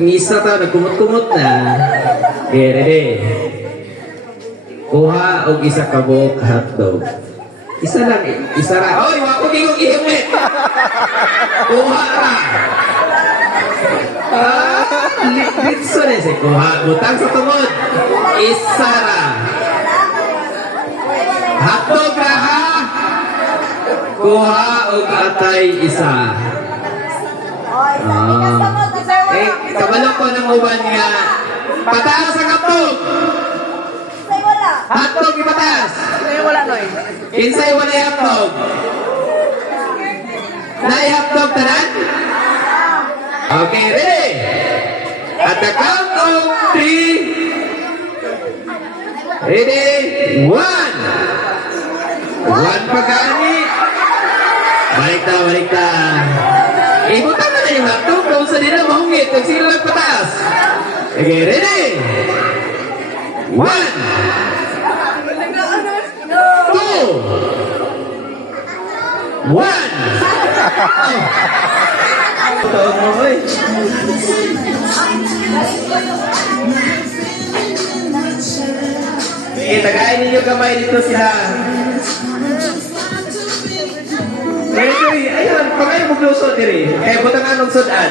Ang isa to, nagkumot-kumot na. Okay, ready? Kuha og isa ka buok hotdog. Isa lang, isa ra. Oy, wa ko gingog ihimit. Kuha ra. Litso na si kuha. Butang sa tungod. Isa ra. Hotdog ra ha. Kuha og atay isa. Kabalo ko ng uban nga. Pataas ang hotdog. Hotdog ipataas. Wala no eh. Kinsay wala yung hotdog? Na-hotdog tanan? Okay, ready? At the count of 3. Ready? 1. 1 pagkani. Balik ta. Ibutan na yung hotdog. Kung sa nila mahungit. Kung sino lang pataas. Okay, ready? 1. 2. 1. Totoo mo, oy. Tagayin ninyo kamay dito sila. Ayun, pagkain mo glusot diri. Kaya butang anong sudan.